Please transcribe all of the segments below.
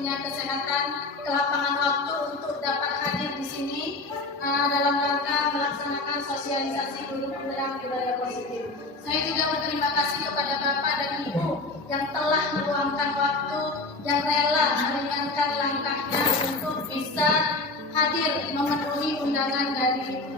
punya kesehatan, kelapangan waktu untuk dapat hadir di sini dalam rangka melaksanakan sosialisasi guru penggerak budaya positif. Saya juga berterima kasih kepada Bapak dan Ibu yang telah meluangkan waktu, yang rela meringankan langkahnya untuk bisa hadir memenuhi undangan dari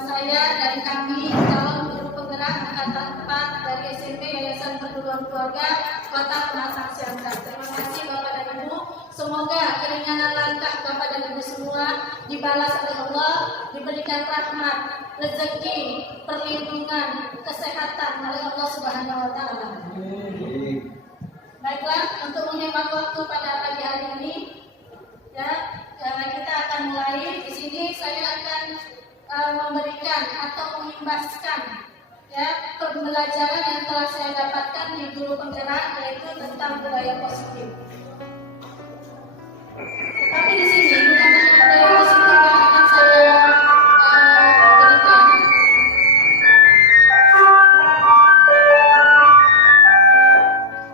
saya, dari kami calon guru penggerak angkatan 4 dari SMP Yayasan Perguruan Keluarga Kota Pematang Siantar. Terima kasih Bapak dan Ibu. Semoga keringanan langkah Bapak dan Ibu semua dibalas oleh Allah, diberikan rahmat, rezeki, perlindungan, kesehatan oleh Allah Subhanahu wa taala. Baiklah, untuk menghemat waktu pada pagi hari ini, ya, kita akan mulai. Di sini saya akan memberikan atau mengimbaskan ya pembelajaran yang telah saya dapatkan di guru penggerak, yaitu tentang budaya positif. Tapi di sini bukan hanya budaya positif yang akan saya berikan.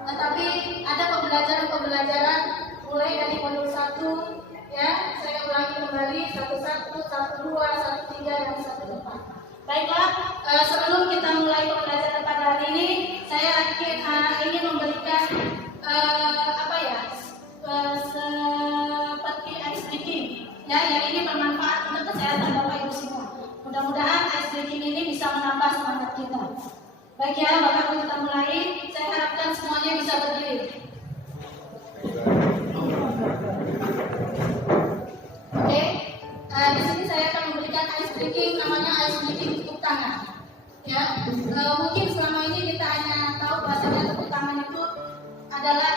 Tetapi ada pembelajaran mulai dari modul 1, ya, saya ulangi kembali 11, 12, 13 dan 14. Baiklah, sebelum kita mulai pembelajaran pada hari ini, saya ingin memberikan seperti ice breaking, ya, yang ini bermanfaat untuk kesehatan Bapak Ibu semua. Mudah-mudahan ice breaking ini bisa menambah semangat kita. Baik ya, Bapak Ibu, kita mulai. Saya harapkan semuanya bisa berdiri. Oke, di sini saya akan memberikan ice breaking, namanya ice breaking tepuk tangan. Ya, mungkin selama ini kita hanya tahu bahasanya tepuk tangan itu adalah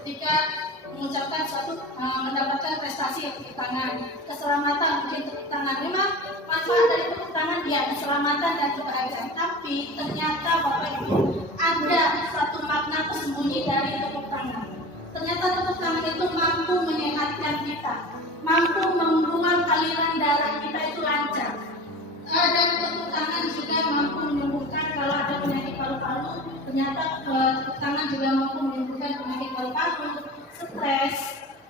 ketika mengucapkan suatu mendapatkan prestasi tepuk tangan, keselamatan mungkin tepuk tangan. Memang manfaat dari tepuk tangan dia keselamatan dan kebahagiaan. Tapi ternyata Bapak Ibu ada satu makna tersembunyi dari tepuk tangan. Ternyata tepuk tangan itu mampu menyehatkan kita, mampu membuat aliran darah kita itu lancar. Dan tepuk tangan juga mampu menyembuhkan kalau ada penyakit paru-paru. Ternyata tepuk tangan juga mampu menyembuhkan penyakit paru-paru, stres,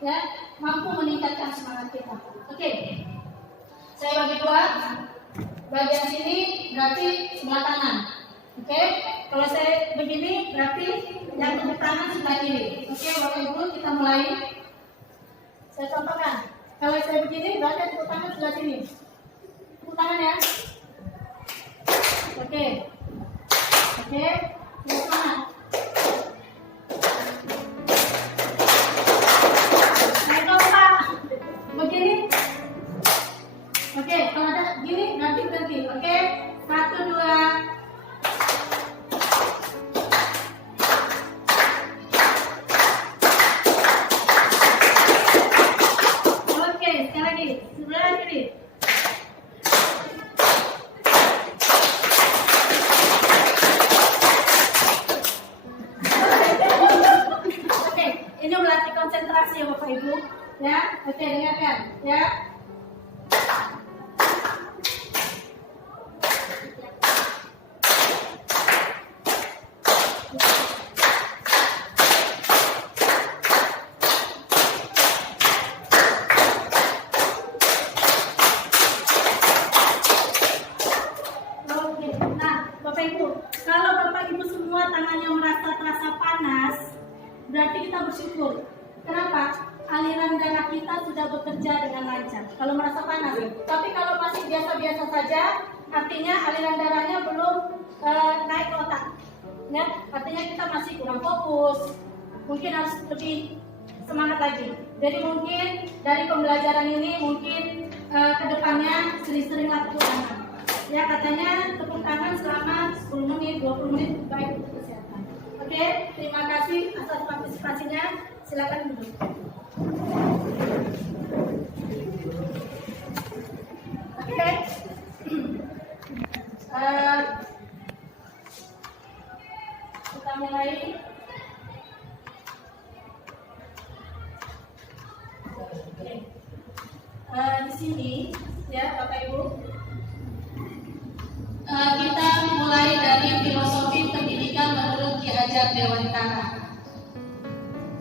ya, mampu meningkatkan semangat kita. Oke, saya bagi dua. Bagian sini berarti sebelah kanan. Oke, kalau saya begini berarti yang tepuk tangan sebelah kiri. Oke, Bapak Ibu, kita mulai. Saya contohkan. Kalau saya begini berarti tepuk tangan sebelah sini. Tepuk tangan ya. Oke, tepuk tangan. Naik dong Pak. Begini. Oke, kalau ada gini berarti berhenti. Oke, 1, 2. Konsentrasi ya Bapak Ibu, ya. Oke, dengarkan, ya. Oke, nah Bapak Ibu, kalau Bapak Ibu semua tangannya terasa panas, berarti kita bersyukur. Kenapa? Aliran darah kita sudah bekerja dengan lancar. Kalau merasa panas, tapi kalau masih biasa-biasa saja, artinya aliran darahnya belum naik ke otak. Ya, artinya kita masih kurang fokus. Mungkin harus lebih semangat lagi. Jadi mungkin dari pembelajaran ini mungkin kedepannya sering-seringlah tepuk tangan. Ya, katanya tepuk tangan selama 10 menit, 20 menit baik untuk kesehatan. Oke, terima kasih atas partisipasinya. Silakan duduk. Oke. Kita mulai. Di sini ya Bapak Ibu, kita mulai dari filosofi pendidikan menurut Ki Hajar Dewantara.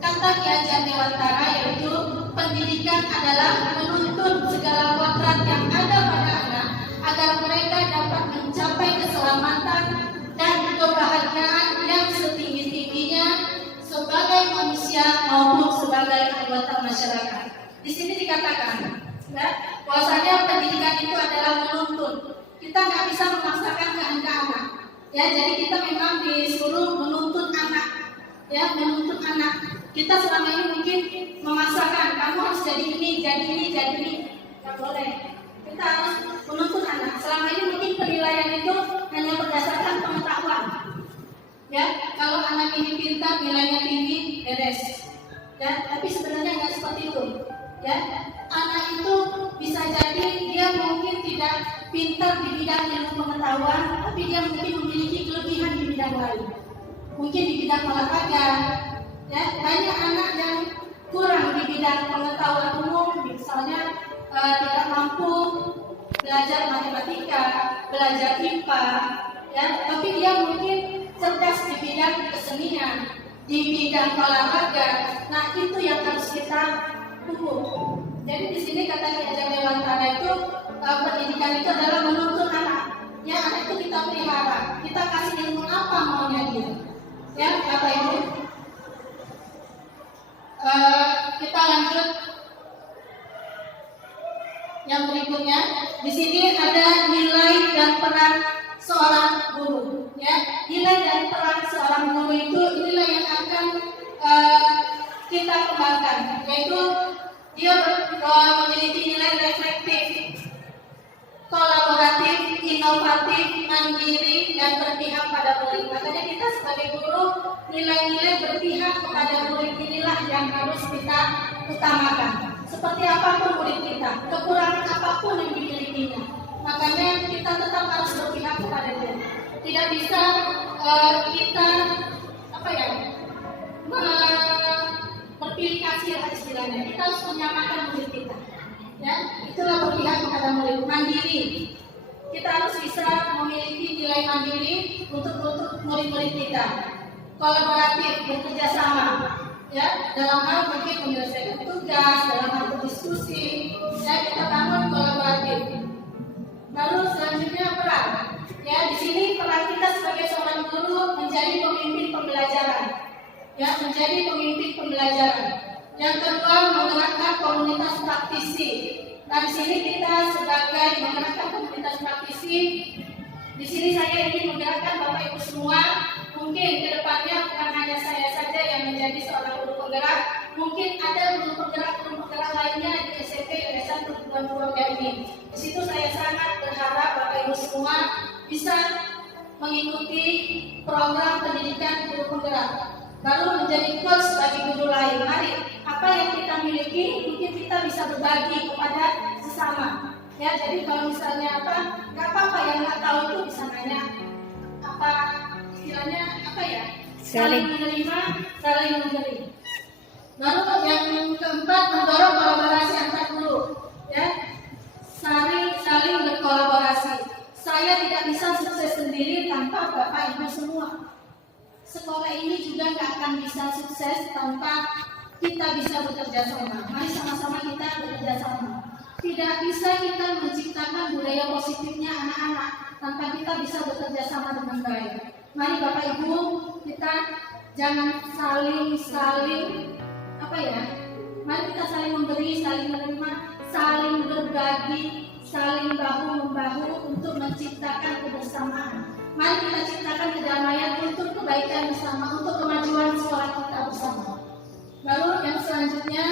Kata kita di Ajar Dewantara, yaitu pendidikan adalah menuntun segala kodrat yang ada pada anak agar mereka dapat mencapai keselamatan dan kebahagiaan yang setinggi-tingginya sebagai manusia maupun sebagai anggota masyarakat. Di sini dikatakan, ya, bahwasanya pendidikan itu adalah menuntun. Kita nggak bisa memaksakan kehendak anak. Ya, jadi kita memang disuruh menuntun anak, ya, menuntun anak. Kita selama ini mungkin memaksakan, kamu harus jadi ini, nggak boleh. Kita harus menuntun anak. Selama ini mungkin penilaian itu hanya berdasarkan pengetahuan. Ya, kalau anak ini pintar, nilainya tinggi, beres. Ya, tapi sebenarnya nggak seperti itu. Ya, anak itu bisa jadi dia mungkin tidak pintar di bidang ilmu pengetahuan, tapi dia mungkin memiliki kelebihan di bidang lain. Mungkin di bidang olahraga. Ya, banyak anak yang kurang di bidang pengetahuan umum, misalnya tidak mampu belajar matematika, belajar IPA, ya, tapi dia mungkin cerdas di bidang kesenian, di bidang olahraga. Nah, itu yang harus kita tunggu. Jadi di sini kata Ki Ajar Dewantara itu pendidikan itu adalah menuntun anak. Ya, anak itu kita pelihara, kita kasih ilmu apa maunya dia. Ya, Bapak Ibu. Kita lanjut yang berikutnya. Di sini ada nilai dan peran seorang guru. Ya, nilai dan peran seorang guru itu inilah yang akan kita kembangkan, yaitu dia memiliki nilai reflektif, kolaboratif, inovatif, mandiri, dan berpihak pada murid. Makanya kita sebagai guru, nilai-nilai berpihak kepada murid inilah yang harus kita utamakan. Seperti apapun murid kita, kekurangan apapun yang dimilikinya, makanya kita tetap harus berpihak kepada dia. Tidak bisa kita berpilih kasih istilahnya. Kita harus menyamakan murid kita. Ya, itulah berpihak kepada murid. Mandiri. Kita harus bisa memiliki nilai mandiri untuk murid-murid kita. Kolaboratif, bekerja sama. Ya, dalam hal mungkin menyelesaikan tugas, dalam hal berdiskusi, ya, kita bangun kolaboratif. Lalu selanjutnya peran. Ya, di sini peran kita sebagai seorang guru menjadi pemimpin pembelajaran. Ya, menjadi pemimpin pembelajaran. Yang kedua, menggerakkan komunitas praktisi. Nah, di sini kita sebagai menggerakkan komunitas praktisi. Di sini saya ingin menggerakkan Bapak Ibu semua. Mungkin ke depannya bukan hanya saya saja yang menjadi seorang guru penggerak. Mungkin ada guru penggerak lainnya di SMP Yayasan Perguruan Keluarga ini. Di situ saya sangat berharap Bapak Ibu semua bisa mengikuti program pendidikan guru penggerak, lalu menjadi coach bagi guru lain. Mari, apa yang kita miliki mungkin kita bisa berbagi kepada sesama. Ya, jadi kalau misalnya nggak apa-apa yang nggak tahu itu bisa nanya. Apa istilahnya saling menerima, saling memberi. Lalu yang keempat, mendorong kolaborasi antar guru. Ya, saling berkolaborasi. Saya tidak bisa sukses sendiri tanpa Bapak Ibu semua. Sekolah ini juga nggak akan bisa sukses tanpa kita bisa bekerja sama. Mari sama-sama kita bekerja sama. Tidak bisa kita menciptakan budaya positifnya anak-anak tanpa kita bisa bekerja sama dengan baik. Mari Bapak Ibu, kita jangan saling mari kita saling memberi, saling menerima, saling berbagi, saling bahu-membahu untuk menciptakan kebersamaan. Mari kita ciptakan kedamaian untuk kebaikan bersama, untuk kemajuan sekolah kita bersama. Lalu yang selanjutnya,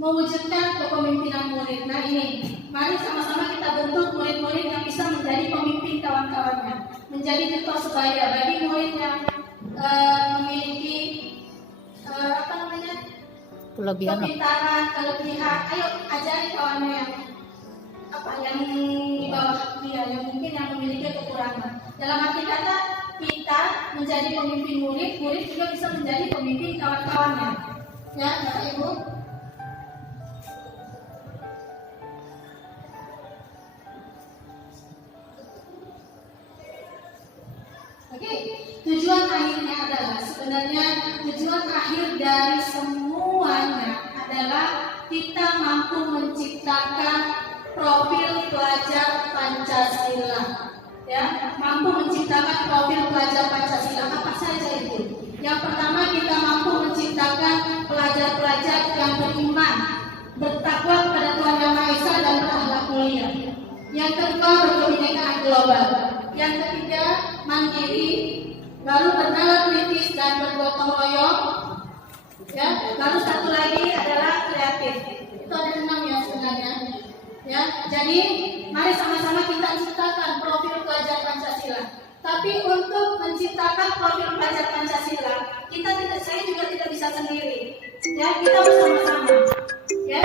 mewujudkan kepemimpinan murid. Nah ini, mari sama-sama kita bentuk murid-murid yang bisa menjadi pemimpin kawan-kawannya, menjadi ketua sebaya bagi murid yang memiliki kepintaran, kelebihan. Ayo ajari kawannya yang di bawah dia, yang mungkin yang memiliki kekurangan. Dalam arti kata, kita menjadi pemimpin murid, murid juga bisa menjadi pemimpin kawan-kawannya. Ya, Bapak Ibu. Oke, tujuan akhirnya adalah sebenarnya tujuan akhir dari semuanya adalah kita mampu menciptakan profil pelajar Pancasila. Ya, mampu menciptakan profil pelajar Pancasila. Apa saja itu? Yang pertama, kita mampu menciptakan pelajar-pelajar yang beriman, bertakwa kepada Tuhan Yang Maha Esa dan berakhlak mulia. Yang kedua, berkebinekaan global. Yang ketiga, mandiri, baru bernalar kritis dan bergotong royong. Ya, baru satu lagi adalah kreatif. Itu ada 6 ya sebenarnya. Ya, jadi mari sama-sama kita ciptakan profil pelajar Pancasila. Tapi untuk menciptakan profil pelajar Pancasila, saya juga tidak bisa sendiri. Ya, kita bersama-sama. Ya,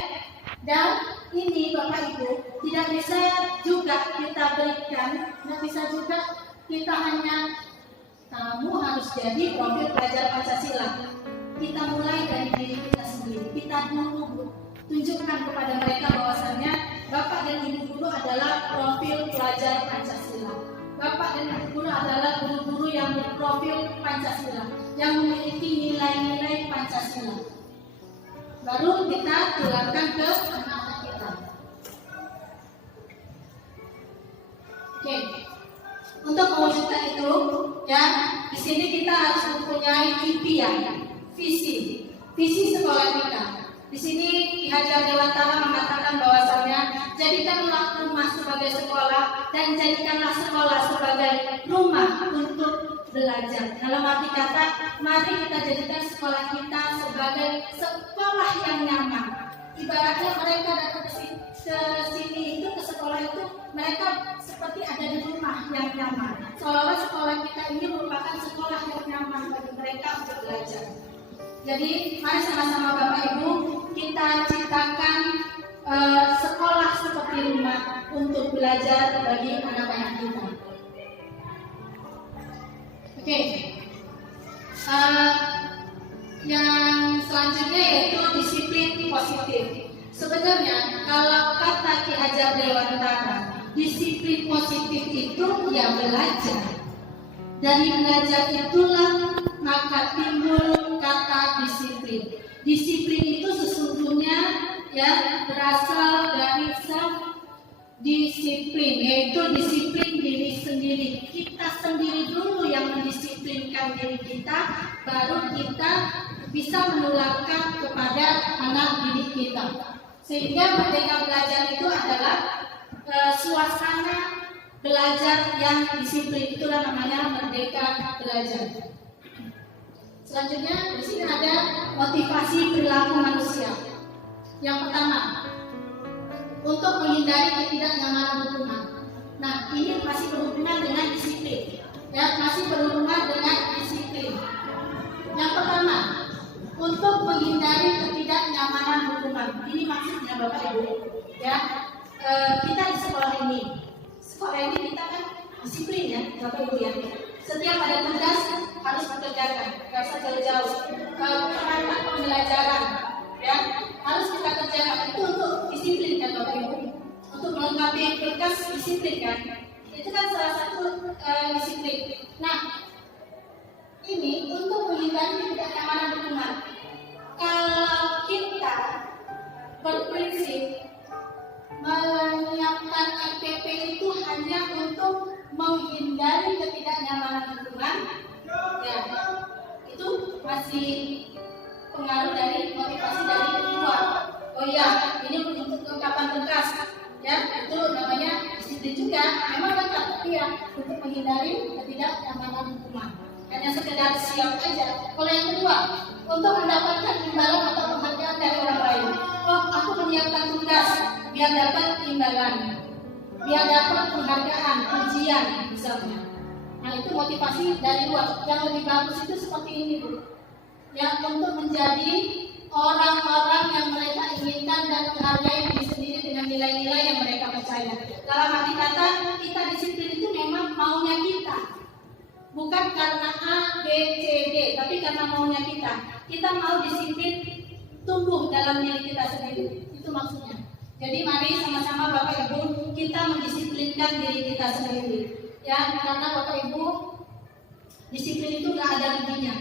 dan ini Bapak Ibu tidak bisa juga kita berikan, tidak bisa juga kita hanya kamu harus jadi profil pelajar Pancasila. Kita mulai dari diri kita sendiri. Kita dulu tunjukkan kepada mereka bahwasannya Bapak dan Ibu guru adalah profil pelajar Pancasila. Bapak dan Ibu guru adalah guru-guru yang berprofil Pancasila, yang memiliki nilai-nilai Pancasila. Baru kita tularkan ke anak-anak kita. Oke. Untuk mewujudkan itu, ya, di sini kita harus mempunyai impian, visi sekolah kita. Di sini Ki Hajar Dewantara mengatakan bahwasannya jadikanlah rumah sebagai sekolah dan jadikanlah sekolah sebagai rumah untuk belajar. Dalam arti kata, mari kita jadikan sekolah kita sebagai sekolah yang nyaman. Ibaratnya mereka datang ke sini itu, ke sekolah itu, mereka seperti ada di rumah yang nyaman. Seolah-olah sekolah kita ini merupakan sekolah yang nyaman bagi mereka untuk belajar. Jadi mari sama-sama Bapak Ibu kita ciptakan sekolah seperti rumah untuk belajar bagi anak-anak kita. Oke. Yang selanjutnya yaitu disiplin positif. Sebenarnya kalau kata Ki Hajar Dewantara, disiplin positif itu ya belajar. Dari belajar itulah maka timbul kata disiplin. Disiplin itu sesungguhnya ya berasal dari self disiplin, yaitu disiplin diri sendiri. Kita sendiri dulu yang mendisiplinkan diri kita, baru kita bisa menularkan kepada anak didik kita. Sehingga Merdeka Belajar itu adalah suasana belajar yang disiplin. Itulah namanya Merdeka Belajar. Selanjutnya di sini ada motivasi perilaku manusia. Yang pertama, untuk menghindari ketidaknyamanan hukuman. Nah, ini masih berhubungan dengan disiplin. Ya, masih berhubungan dengan disiplin. Yang pertama, untuk menghindari ketidaknyamanan hukuman. Ini maksudnya Bapak Ibu. Ya, kita di sekolah ini kita kan disiplin ya, Bapak Ibu ya. Setiap ada tugas harus dikerjakan, nggak usah jauh-jauh. Perangkat pembelajaran, ya harus kita kerjakan. Itu untuk disiplin kan Bapak Ibu. Untuk melengkapi berkas disiplin kan. Itu kan salah satu disiplin. Nah, ini untuk menghindari ketidaknyamanan hukuman. Kalau kita berprinsip menyiapkan MPP itu hanya untuk menghindari ketidaknyamanan hukuman, ya itu masih pengaruh dari motivasi dari luar. Oh iya, ini untuk kelengkapan berkas, ya itu namanya disiplin juga. Memang lengkap, tapi ya untuk menghindari ketidaknyamanan hukuman. Hanya sekedar siap aja. Kalau yang kedua, untuk mendapatkan imbalan atau penghargaan dari orang lain. Oh, aku menyiapkan tugas biar dapat imbalan, biar dapat penghargaan, pujian misalnya. Nah itu motivasi dari luar. Yang lebih bagus itu seperti ini Bu. Yang untuk menjadi orang-orang yang mereka inginkan dan menghargai diri sendiri dengan nilai-nilai yang mereka percaya. Dalam arti kata, kita disiplin itu memang maunya kita. Bukan karena A, B, C, D, tapi karena maunya kita. Kita mau disiplin tumbuh dalam diri kita sendiri. Itu maksudnya. Jadi mari sama-sama Bapak Ibu kita mendisiplinkan diri kita sendiri. Ya, karena Bapak Ibu disiplin itu nggak ada ruginya.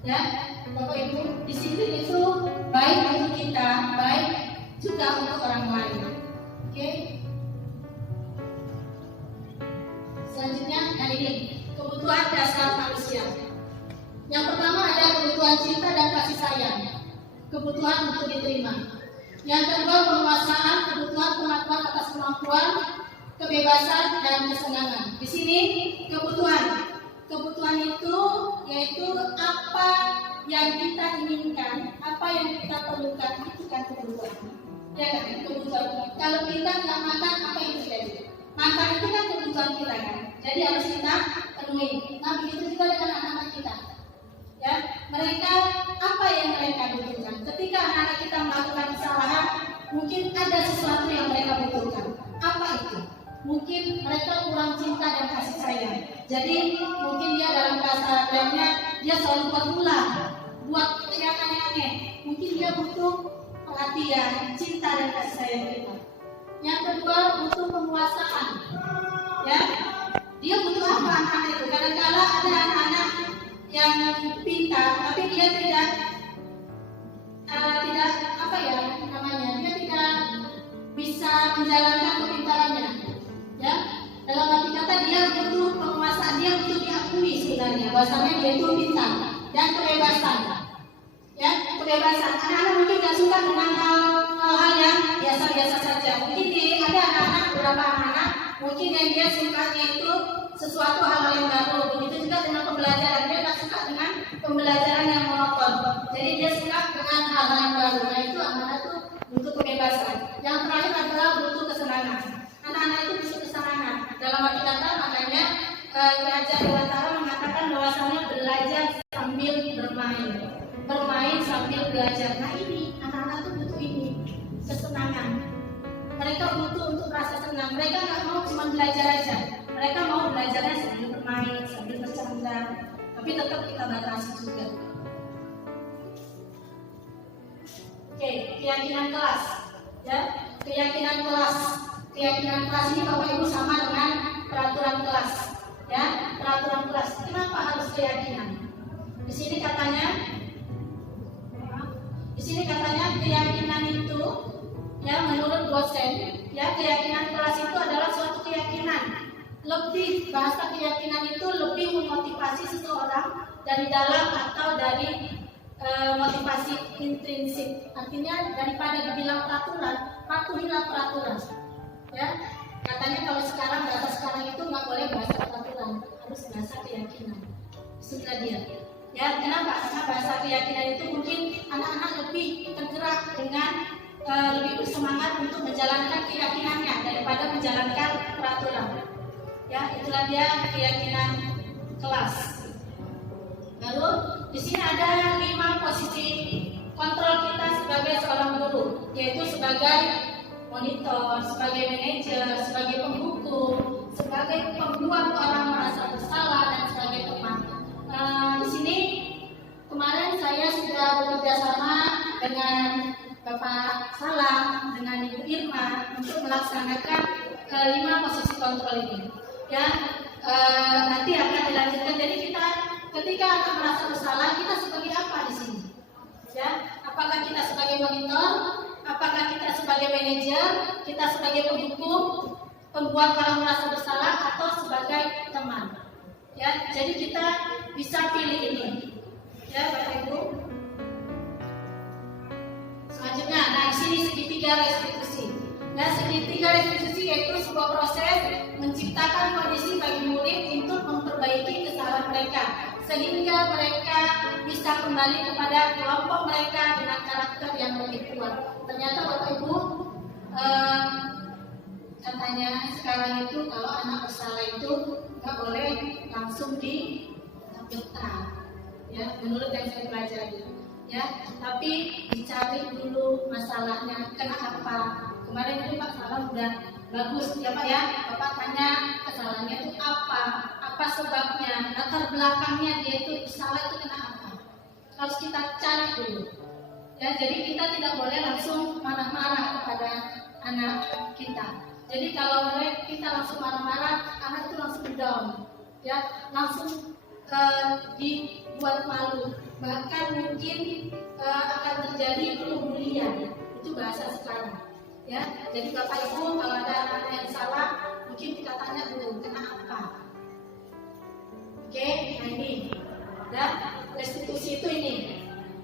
Ya, Bapak Ibu, disiplin itu baik untuk kita, baik juga untuk orang lain. Oke. Selanjutnya, ini kebutuhan dasar manusia. Yang pertama ada kebutuhan cinta dan kasih sayang, kebutuhan untuk diterima. Yang kedua penguasaan, kebutuhan pengakuan atas kemampuan, kebebasan dan kesenangan. Di sini kebutuhan itu yaitu apa yang kita inginkan, apa yang kita perlukan, itu kan kebutuhan. Ya kan, kebutuhan. Kalau kita nggak makan, apa yang terjadi? Makan itu kan kebutuhan kita kan. Jadi harus kita penuhi. Nah begitu juga dengan anak-anak kita. Ya, mereka apa yang mereka butuhkan? Ketika anak-anak kita melakukan kesalahan, mungkin ada sesuatu yang mereka butuhkan. Apa itu? Mungkin mereka kurang cinta dan kasih sayang. Jadi mungkin dia dalam kesehariannya dia selalu buat ulah, buat yang aneh-aneh. Mungkin dia butuh perhatian, cinta dan kasih sayang kita. Yang kedua butuh penguasaan. Ya, dia butuh apa anak-anak itu? Kadang-kadang ada anak-anak yang pintar, tapi dia tidak apa ya namanya, dia tidak bisa menjalankan kepintarannya. Ya, dalam arti kata dia butuh penguasaan, dia butuh diakui sebenarnya bahwasanya dia itu pintar dan kebebasan. Ya, kebebasan. Anak-anak mungkin nggak suka dengan hal-hal yang biasa-biasa saja. Mungkin ada anak-anak, beberapa anak mungkin yang dia sukanya itu sesuatu hal yang baru. Begitu juga dengan pembelajaran, dia nggak suka dengan pembelajaran yang monoton. Jadi dia suka dengan hal-hal yang baru. Nah itu anak-anak itu butuh kebebasan. Yang terakhir adalah butuh kesenangan. Anak-anak itu butuh kesenangan. Dalam arti kata makanya Kerajaan Dewantara mengatakan bahwasanya belajar sambil bermain sambil belajar. Nah ini anak-anak itu butuh ini kesenangan. Mereka butuh untuk merasa senang. Mereka nggak mau cuma belajar aja. Mereka mau belajarnya sambil bermain, sambil bercanda. Tapi tetap kita batasi juga. Oke, keyakinan kelas. Ya, keyakinan kelas. Keyakinan kelas ini Bapak Ibu sama dengan peraturan kelas. Ya, peraturan kelas. Kenapa harus keyakinan? Di sini katanya keyakinan itu, ya menurut dosen, ya keyakinan kelas itu adalah suatu keyakinan. Lebih bahasa keyakinan itu lebih memotivasi seseorang dari dalam atau dari motivasi intrinsik. Artinya daripada dibilang peraturan, patuhilah peraturan. Ya, katanya kalau sekarang bahasa sekarang itu nggak boleh bahasa peraturan, harus bahasa keyakinan. Sudah dia. Ya, kenapa? Karena bahasa keyakinan itu mungkin anak-anak lebih tergerak dengan lebih bersemangat untuk menjalankan keyakinannya daripada menjalankan peraturan. Ya, itulah dia keyakinan kelas. Lalu di sini ada 5 posisi kontrol kita sebagai seorang guru, yaitu sebagai monitor, sebagai manajer, sebagai penghukum, sebagai pembuat orang merasa bersalah dan sebagai teman. Di sini kemarin saya sudah bekerja sama dengan Bapak Salam, dengan Ibu Irma untuk melaksanakan 5 posisi kontrol ini. Ya, nanti akan dilanjutkan. Jadi kita ketika akan merasa bersalah, kita sebagai apa di sini? Ya, apakah kita sebagai monitor, apakah kita sebagai manajer, kita sebagai penghukum, pembuat orang merasa bersalah, atau sebagai teman? Ya, jadi kita bisa pilih ini. Ya, Bapak Ibu. Selanjutnya, nah di sini segitiga restitusi. Nah, segitiga restitusi yaitu sebuah proses menciptakan kondisi bagi murid untuk memperbaiki kesalahan mereka, sehingga mereka bisa kembali kepada kelompok mereka dengan karakter yang lebih kuat. Ternyata Bapak Ibu, katanya sekarang itu kalau anak bersalah itu nggak boleh langsung ditampilkan. Ya, menurut yang saya pelajari. Ya, tapi dicari dulu masalahnya, kenapa? Kemarin itu Pak Salam udah bagus ya Pak ya, Bapak tanya kesalahannya itu apa sebabnya, latar belakangnya dia itu salah itu kenapa? Harus kita cari dulu. Ya, jadi kita tidak boleh langsung marah-marah kepada anak kita. Jadi kalau kita langsung marah-marah, anak itu langsung down, ya langsung berbuat malu, bahkan mungkin akan terjadi pembulian. Itu bahasa sekarang. Ya, jadi Bapak Ibu kalau ada anak yang salah, mungkin kita tanya dulu kena apa. Oke, nah ini. Dan restitusi itu ini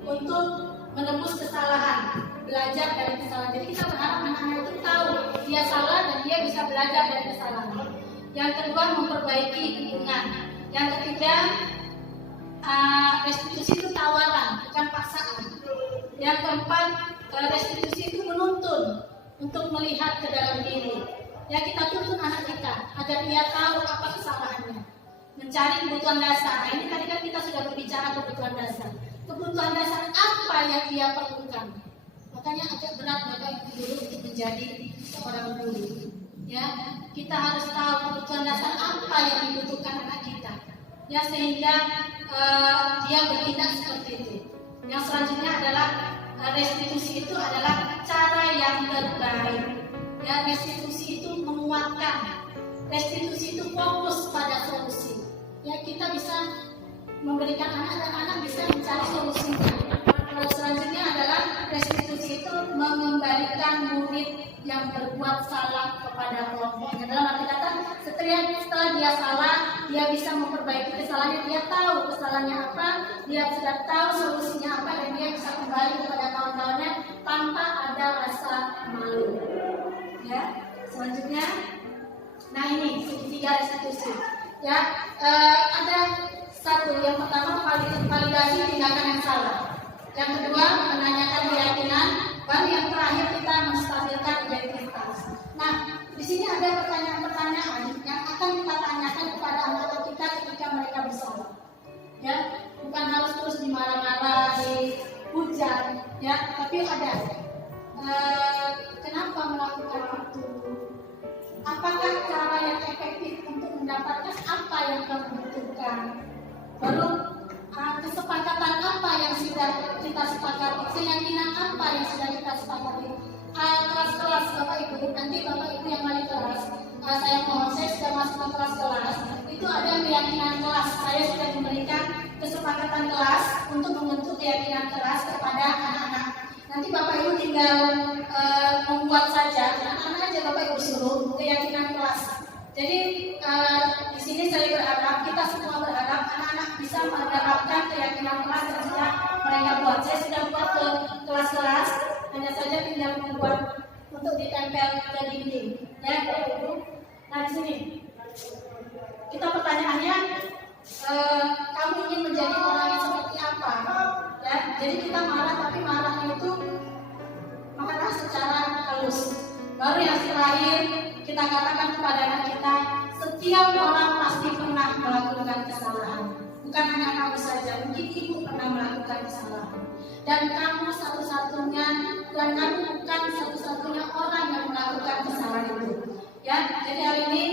untuk menebus kesalahan, belajar dari kesalahan. Jadi kita berharap anak-anak itu tahu dia salah dan dia bisa belajar dari kesalahan. Yang kedua, memperbaiki lingkungan. Yang ketiga, restitusi itu tawaran, bukan paksaan. Yang keempat, restitusi itu menuntun untuk melihat ke dalam diri. Ya, kita tuntun anak kita agar dia tahu apa kesalahannya. Mencari kebutuhan dasar. Nah, ini tadi kan kita sudah berbicara kebutuhan dasar. Kebutuhan dasar apa yang dia perlukan? Makanya agak berat Bapak Ibu guru untuk menjadi seorang guru. Ya, kita harus tahu kebutuhan dasar apa yang dibutuhkan anak kita. Ya, sehingga dia bertindak seperti itu. Yang selanjutnya adalah restitusi itu adalah cara yang terbaik. Ya, restitusi itu menguatkan. Restitusi itu fokus pada solusi. Ya, kita bisa memberikan anak dan anak bisa mencari solusinya. Lalu selanjutnya adalah restitusi itu mengembalikan murid yang berbuat salah kepada kelompoknya. Dalam arti kata, setelah dia salah, dia bisa memperbaiki kesalahannya. Dia tahu kesalahannya apa, dia sudah tahu solusinya apa, dan dia bisa kembali kepada kawan-kawannya tanpa ada rasa malu. Ya, selanjutnya, nah ini segitiga restitusi. Ya, ada satu, yang pertama validasi tindakan yang salah. Yang kedua, menanyakan keyakinan. Baru yang terakhir kita menstabilkan identitas. Nah, di sini ada pertanyaan-pertanyaan yang akan kita tanyakan kepada anak-anak kita ketika mereka bersalah. Ya, bukan harus terus dimarah-marah, dihujat, ya, tapi ada. Kenapa melakukan itu? Apakah cara yang efektif untuk mendapatkan apa yang kamu butuhkan? Baru kesepakatan apa yang sudah kita sepakati, keyakinan apa yang sudah kita sepakati. Kelas-kelas Bapak Ibu, nanti Bapak Ibu yang wali kelas, saya mohon, saya sudah masuk ke kelas-kelas, itu ada keyakinan kelas. Saya sudah memberikan kesepakatan kelas untuk membentuk keyakinan kelas kepada anak-anak. Nanti Bapak Ibu tinggal membuat saja, anak-anak aja Bapak Ibu suruh keyakinan kelas. Jadi di sini saya berharap, kita semua berharap anak-anak bisa menerapkan keyakinan kelas yang sudah mereka buat. Saya sudah buat ke kelas-kelas, hanya saja tinggal membuat untuk ditempel ke dinding. Ya, nah di sini kita pertanyaannya, kamu ingin menjadi orang yang seperti apa? Ya, jadi kita marah, tapi marahnya itu marah secara halus. Baru yang terakhir kita katakan kepada anak kita, setiap orang pasti pernah melakukan kesalahan. Bukan hanya kamu saja, mungkin ibu pernah melakukan kesalahan. Dan kamu satu-satunya, dan kamu bukan satu-satunya orang yang melakukan kesalahan itu. Ya, jadi hari ini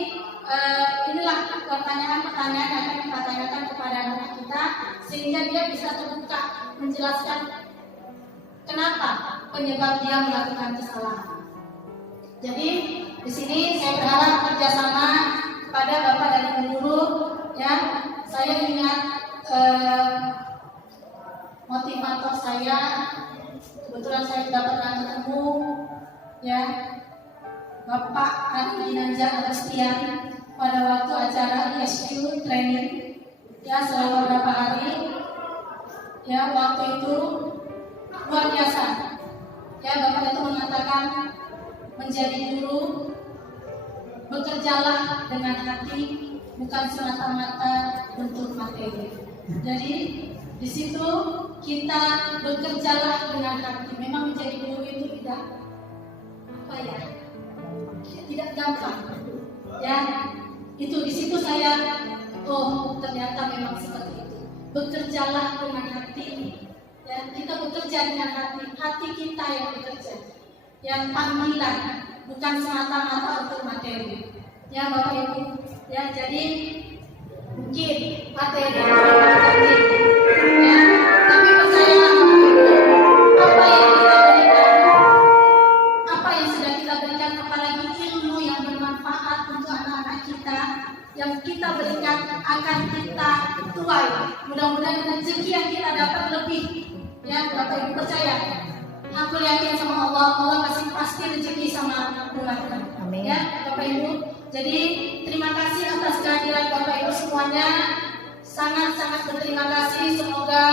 inilah pertanyaan-pertanyaan yang akan kita tanyakan kepada anak kita, sehingga dia bisa terbuka menjelaskan kenapa penyebab dia melakukan kesalahan. Jadi di sini saya berharap kerjasama kepada Bapak dan Ibu guru. Ya, saya ingat motivator saya, kebetulan saya dapat ketemu, ya, Bapak Adi Ginanjar Agustian pada waktu acara ISQ training, ya, selama beberapa hari. Ya, waktu itu luar biasa. Ya, Bapak itu mengatakan, menjadi guru, bekerjalah dengan hati, bukan semata-mata bentuk materi. Jadi di situ kita bekerjalah dengan hati. Memang menjadi guru itu tidak tidak gampang. Ya, itu di situ saya, ternyata memang seperti itu. Bekerjalah dengan hati. Ya, kita bekerja dengan hati kita yang bekerja. Yang panggilan, bukan semata-mata untuk materi. Ya Bapak Ibu, ya, jadi mungkin materi ya, tapi percayalah Bapak Ibu, apa yang kita berikan, apa yang sudah kita berikan, apalagi ilmu yang bermanfaat untuk anak-anak kita, yang kita berikan akan kita tuai. Mudah-mudahan rezeki Allah kasih pasti rezeki sama rumah kita. Amin. Ya, Bapak Ibu. Jadi terima kasih atas kehadiran Bapak Ibu semuanya. Sangat-sangat berterima kasih. Semoga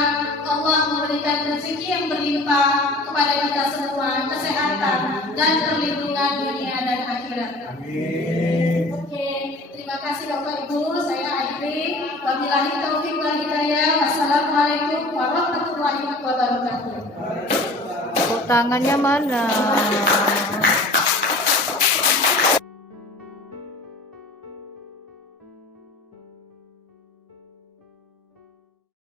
Allah memberikan rezeki yang berlimpah kepada kita semua, kesehatan dan perlindungan dunia dan akhirat. Amin. Oke, terima kasih Bapak Ibu. Saya Aidri. Wabillahi taufiq wal hidayah. Wassalamualaikum warahmatullahi wabarakatuh. Tepuk tangannya mana?